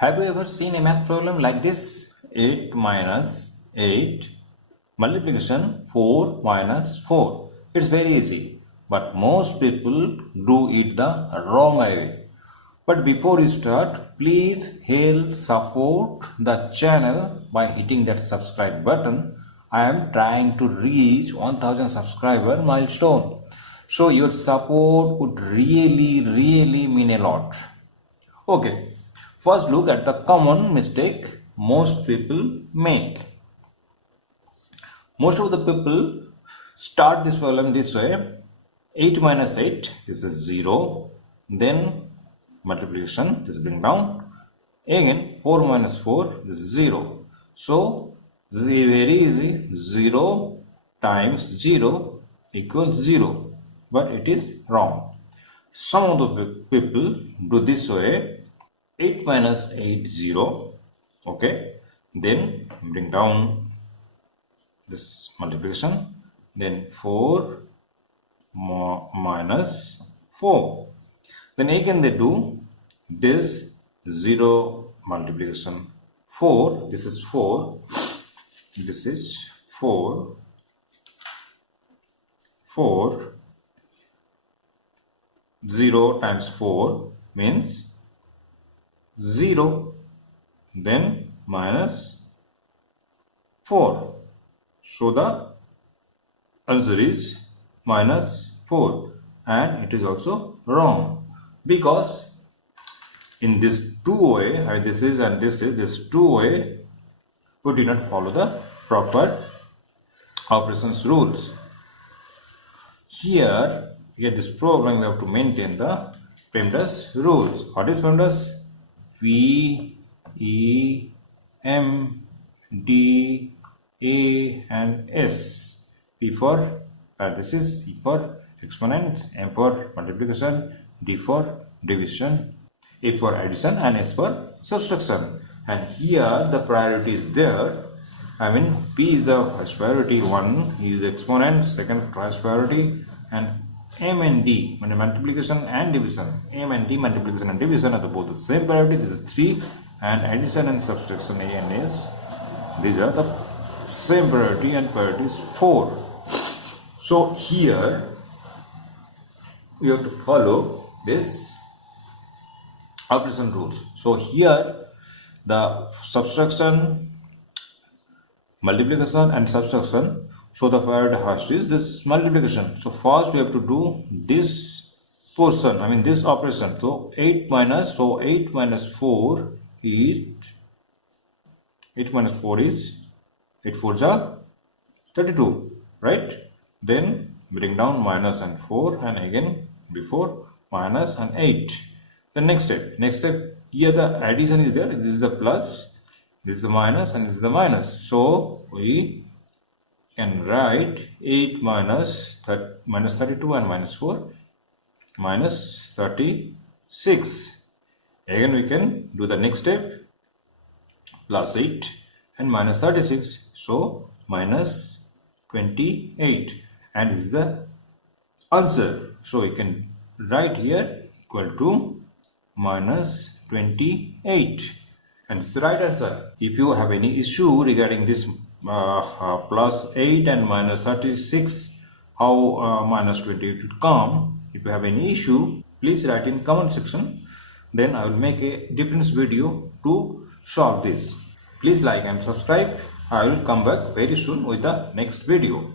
Have you ever seen a math problem like this? 8 minus 8 multiplication 4 minus 4. It's very easy, but most people do it the wrong way. But before you start, please help support the channel by hitting that subscribe button. I am trying to reach 1000 subscriber milestone. So your support would really mean a lot. Okay, first look at the common mistake most people make. Most of the people start this problem this way. 8 minus 8, this is 0. Then multiplication, this bring down. Again 4 minus 4, this is 0. So this is very easy. 0 times 0 equals 0. But it is wrong. Some of the people do this way. 8 minus 8, 0. Okay. Then bring down this multiplication. Then 4 minus 4. Then again they do this 0 multiplication. 4. This is 4. This is 4. 4. 0 times 4 means 0, then minus 4. So the answer is minus 4, and it is also wrong because in this two-way, this is and this is, this two-way, we did not follow the proper operations rules. Here this problem, we have to maintain the PEMDAS rules. What is PEMDAS? V, E, M, D, A and S. P for parenthesis, E for exponents, M for multiplication, D for division, A for addition and S for subtraction. And here the priority is there. I mean P is the first priority, 1 is the exponent, second first priority, and M and D, multiplication and division. M and D, multiplication and division are both the same priority. This is 3, and addition and subtraction, A and S, these are the same priority, and priority is 4. So here we have to follow this operation rules. So here the subtraction, multiplication and subtraction. So the priority first is this multiplication. So first we have to do this portion, I mean this operation. So 8 minus 4 is 8 minus 4 is 8 4s are 32, right? Then bring down minus and 4, and again before minus and 8. The next step, here the addition is there. This is the plus, this is the minus, and this is the minus. So we can write 8 minus 32 and minus 4 minus 36. Again we can do the next step, plus 8 and minus 36, so minus 28, and this is the answer. So we can write here equal to minus 28, and it's the right answer. If you have any issue regarding this plus 8 and minus 36, how minus 28 will come, if you have any issue, please write in comment section. Then I will make a different video to solve this. Please like and subscribe. I will come back very soon with the next video.